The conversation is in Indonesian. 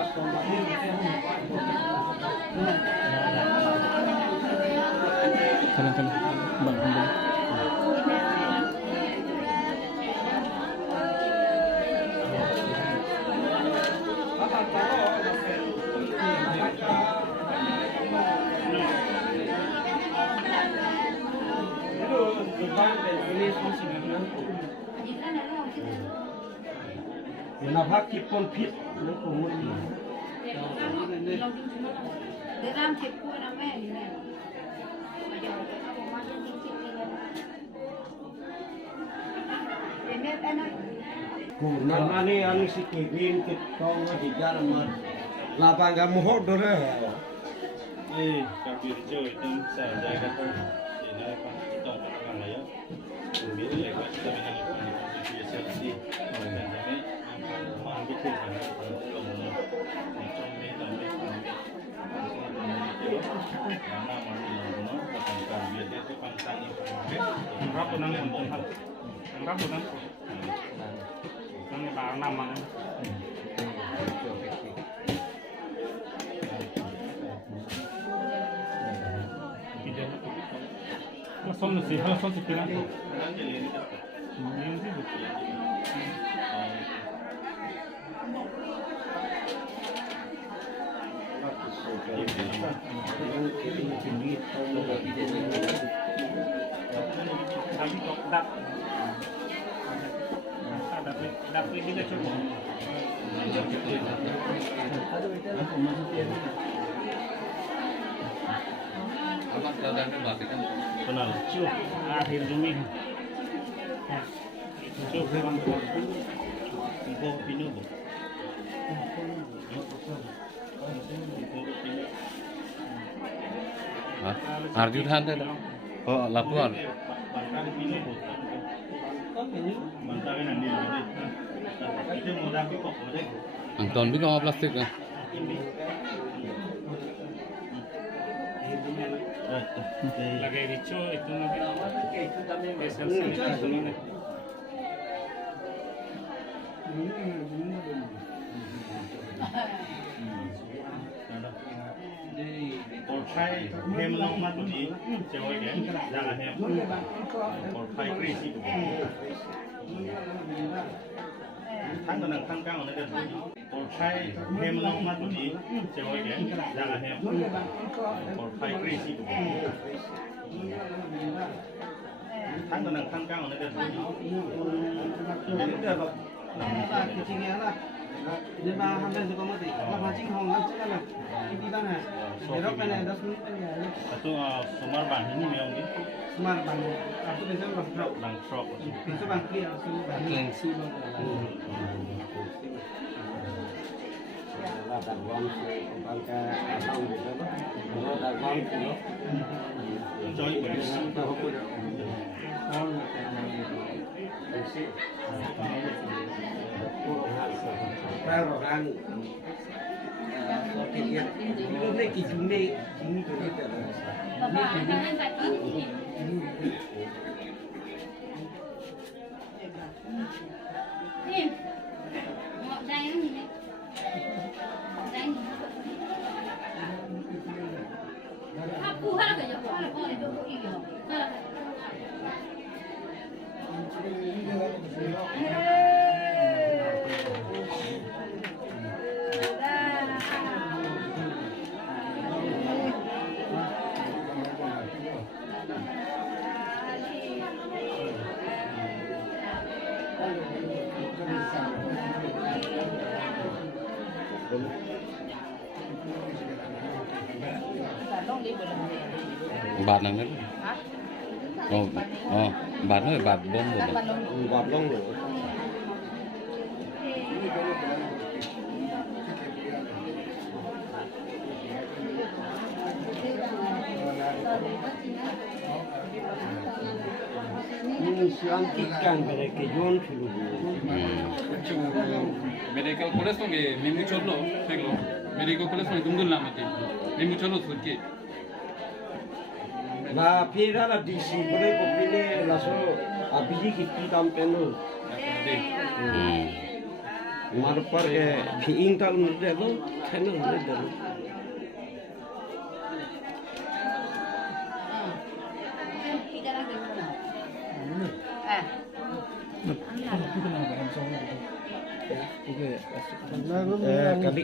Sana, bang. Kenapa kipon pit? Nama ni anu si Kevin kita di jalan lapang kamu hodor ya. Kabir jo itu saya jaga tu. Ini apa kita orang lain. Ini lepas kita mengenai konstitusi dan jadi mang itu kan kalau macam ni tapi nama mana yang guna akan kabir dia tu pantang itu. Berapa nang untuk hal? Berapa nang? Nang barang nama. Son sih, kalau son sih kira. Dapat juga cukup. Apa keadaan berarti kan? Kenal. Cukup. Akhir Juni. Cukup. Ibu pinu bu. Arjunan ada. Oh, lapuan. Bangkai pinu bu. Bangkai nanti. Itu mudah kok boleh. Anton bi kau plastik kan? Lagi rico itu nanti itu también es el por khai hem long mat ni chơi cái ra là hem por khai crazy tháng tuần tháng cao này được por khai hem long mat ni chơi cái ra là hem por khai crazy tháng tuần tháng cao này được Ini bah hampir juga mati. Kalau macing hongan cakap lah. Ini kan ya. Erok kan ada 10 menit ya. Itu sumar ban ini memang ni. Sumar ban. Aku biasa bang truk. Lang truk. Itu bang clear, semua bang. Gengsi bang. Lah dagwang bang ke abang gitu bang. Kalau dagwang tu. Joy beres. Pero kan belum lagi juni tu kita. Aku harap kerja aku itu iyo. Bạt nào nữa? Bạt nữa, bạt bông rồi. Bạt bông rồi. Ini siang ikan mereka jual dulu. Medical college tu ke minggu colo, seglo. Medical college tu tunggu lama tu. Minggu colo suki. Nah, pira lah di sini boleh kopile langsung abis kita tampil. Marpar ke fiing tal nede lo channel nede lo. Kali